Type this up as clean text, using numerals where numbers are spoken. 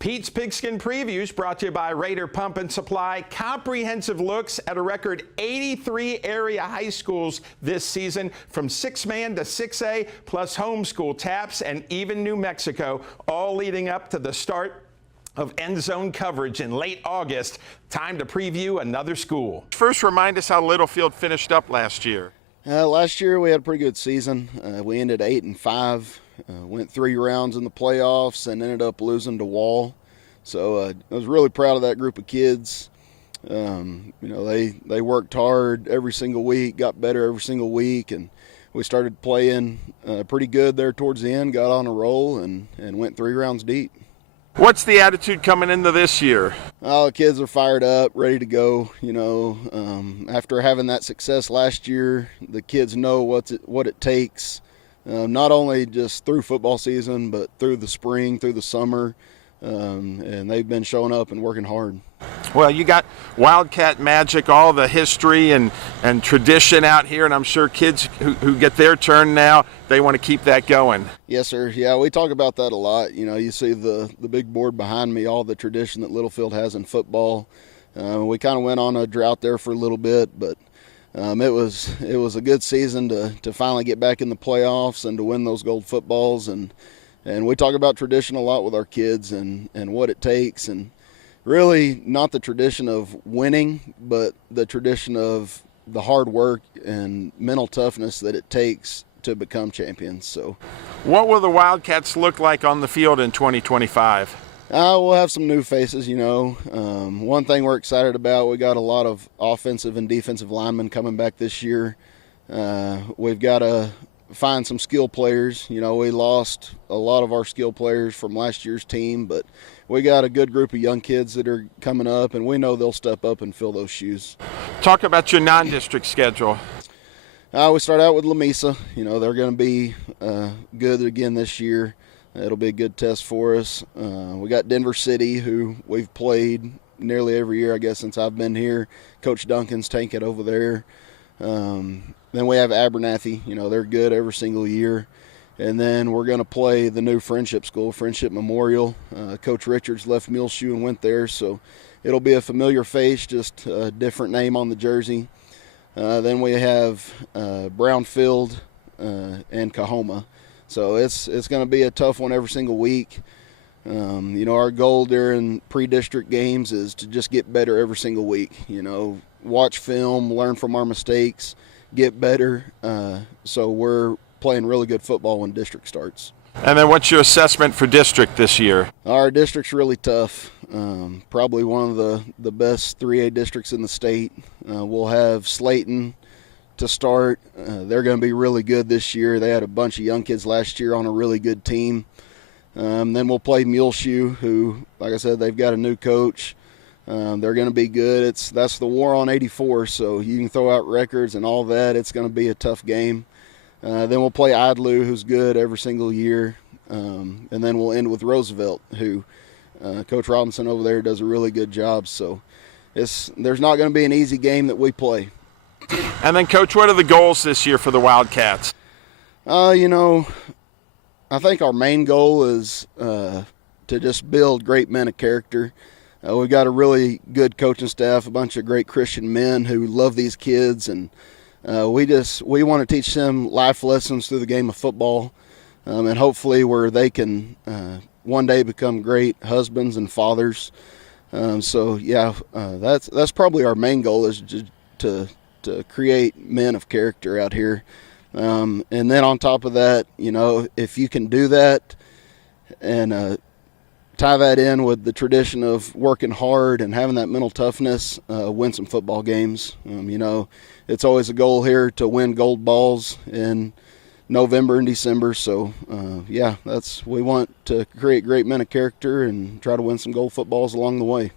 Pete's Pigskin Previews brought to you by Raider Pump and Supply. Comprehensive looks at a record 83 area high schools this season, from 6-man to 6A, plus homeschool taps and even New Mexico, all leading up to the start of end zone coverage in late August. Time to preview another school. First, remind us how Littlefield finished up last year. Last year we had a pretty good season. We ended 8-5. Went 3 rounds in the playoffs and ended up losing to Wall. So I was really proud of that group of kids. They worked hard every single week, got better every single week, and we started playing pretty good there towards the end, got on a roll, and went 3 rounds deep. What's the attitude coming into this year? Oh, the kids are fired up, ready to go. After having that success last year, the kids know what it takes. Not only just through football season, but through the spring, through the summer, and they've been showing up and working hard. Well, you got Wildcat magic, all the history and tradition out here, and I'm sure kids who get their turn now, they want to keep that going. Yes, sir. Yeah, we talk about that a lot. You see the big board behind me, all the tradition that Littlefield has in football. We kind of went on a drought there for a little bit, but it was a good season to finally get back in the playoffs and to win those gold footballs. And we talk about tradition a lot with our kids and what it takes, and really not the tradition of winning, but the tradition of the hard work and mental toughness that it takes to become champions. So, what will the Wildcats look like on the field in 2025? We'll have some new faces, One thing we're excited about, we got a lot of offensive and defensive linemen coming back this year. We've got to find some skill players. We lost a lot of our skill players from last year's team, but we got a good group of young kids that are coming up, and we know they'll step up and fill those shoes. Talk about your non-district schedule. We start out with Lamesa. They're going to be good again this year. It'll be a good test for us. We got Denver City, who we've played nearly every year, I guess, since I've been here. Coach Duncan's tank it over there. Then we have Abernathy. They're good every single year. And then we're going to play the new Friendship School, Friendship Memorial. Coach Richards left Muleshoe and went there, so it'll be a familiar face, just a different name on the jersey. Then we have Brownfield and Cahoma. So it's going to be a tough one every single week. Our goal during pre-district games is to just get better every single week. Watch film, learn from our mistakes, get better. So we're playing really good football when district starts. And then what's your assessment for district this year? Our district's really tough. Probably one of the best 3A districts in the state. We'll have Slayton to start. They're going to be really good this year. They had a bunch of young kids last year on a really good team. Then we'll play Muleshoe, who, like I said, they've got a new coach. They're going to be good. That's the war on 84, so you can throw out records and all that. It's going to be a tough game. Then we'll play Idlew, who's good every single year. And then we'll end with Roosevelt, who Coach Robinson over there does a really good job. So there's not going to be an easy game that we play. And then, Coach, what are the goals this year for the Wildcats? I think our main goal is to just build great men of character. We've got a really good coaching staff, a bunch of great Christian men who love these kids, and we want to teach them life lessons through the game of football, and hopefully where they can one day become great husbands and fathers. That's probably our main goal, is to create men of character out here. And then on top of that, if you can do that and tie that in with the tradition of working hard and having that mental toughness, win some football games. It's always a goal here to win gold balls in November and December. So, we want to create great men of character and try to win some gold footballs along the way.